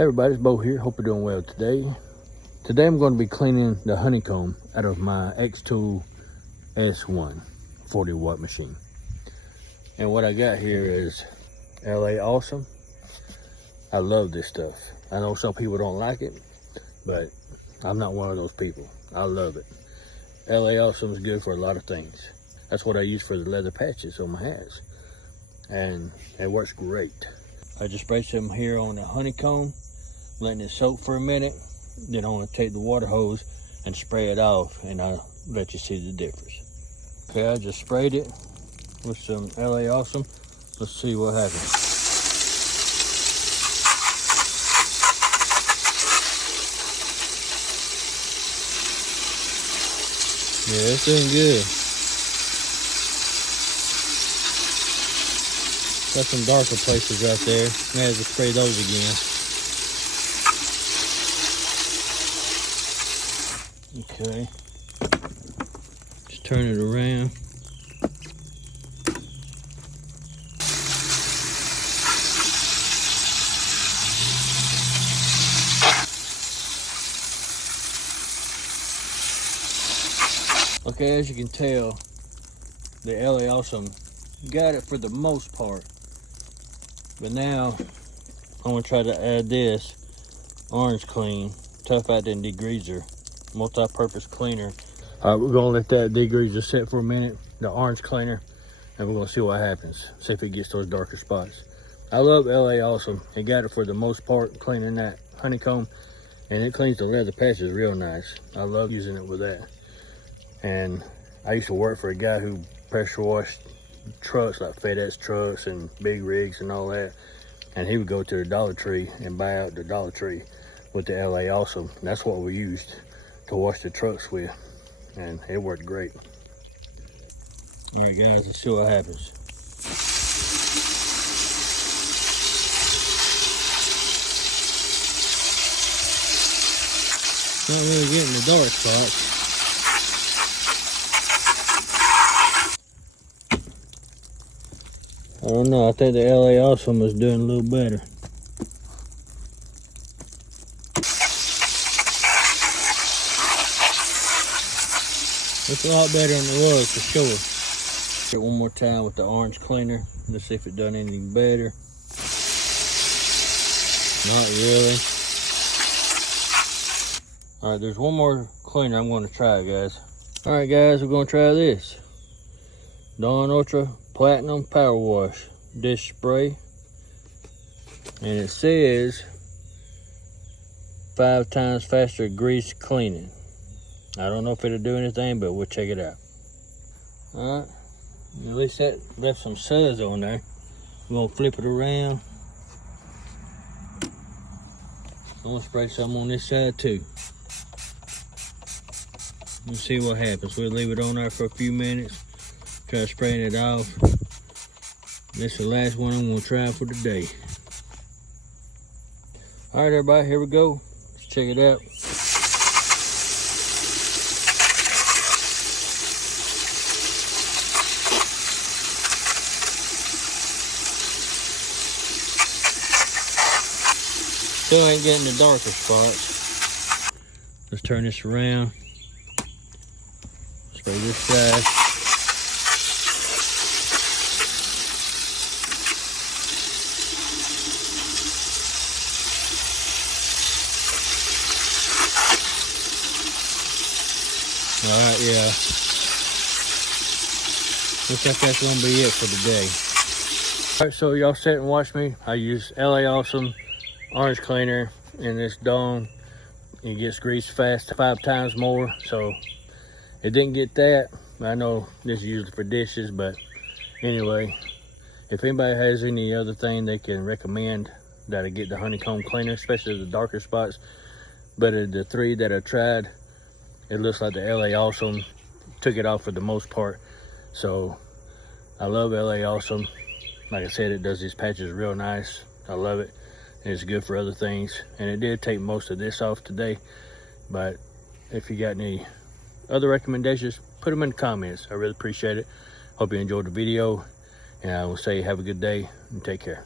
Hey everybody, it's Bo here. Hope you're doing well today. Today I'm going to be cleaning the Honeycomb out of my XTool S1 40 watt machine. And what I got here is LA Awesome. I love this stuff. I know some people don't like it, but I'm not one of those people. I love it. LA Awesome is good for a lot of things. That's what I use for the leather patches on my hats. And it works great. I just sprayed some here on the Honeycomb, letting it soak for a minute. Then I'm gonna take the water hose and spray it off, and I'll let you see the difference. Okay, I just sprayed it with some LA Awesome. Let's see what happens. Yeah, it's doing good. Got some darker places right there. I have to spray those again. Okay. Just turn it around. Okay, as you can tell, the LA Awesome got it for the most part. But now, I'm gonna try to add this Orange Clean Tough Out and Degreaser multi-purpose cleaner. All right, we're gonna let that degreaser sit for a minute, the orange cleaner, and we're gonna see what happens. See if it gets those darker spots. I love LA Awesome. It got it for the most part, cleaning that Honeycomb, and it cleans the leather patches real nice. I love using it with that. And I used to work for a guy who pressure washed trucks, like FedEx trucks and big rigs and all that, and he would go to the Dollar Tree and buy out the Dollar Tree with the LA Awesome. That's what we used to wash the trucks with, and it worked great. All right guys, let's see what happens. Not really getting the dark spots. I don't know, I think the LA Awesome is doing a little better. It's a lot better than it was, for sure. Get one more time with the orange cleaner. Let's see if it done anything better. Not really. All right, there's one more cleaner I'm going to try, guys. All right, guys, we're going to try this. Dawn Ultra Platinum Power Wash Dish Spray. And it says 5 times faster grease cleaning. I don't know if it'll do anything, but we'll check it out. All right, at least that left some suds on there. We're gonna flip it around. I'm gonna spray some on this side too. Let's see what happens. We'll leave it on there for a few minutes. Try spraying it off. This is the last one I'm gonna try for today. All right, everybody, here we go. Let's check it out. Still ain't getting the darker spots. Let's turn this around. Spray this side. All right, yeah. Looks like that's gonna be it for the day. All right, so y'all sit and watch me. I use LA Awesome orange cleaner in this Dawn. It gets grease fast 5 times more, so it didn't get that. I know this is usually for dishes, but anyway, if anybody has any other thing they can recommend that I get the Honeycomb cleaner, especially the darker spots, but of the 3 that I tried, it looks like the LA Awesome took it off for the most part. So I love LA Awesome. Like I said, it does these patches real nice. I love it. And it's good for other things. And it did take most of this off today. But if you got any other recommendations, put them in the comments. I really appreciate it. Hope you enjoyed the video. And I will say have a good day and take care.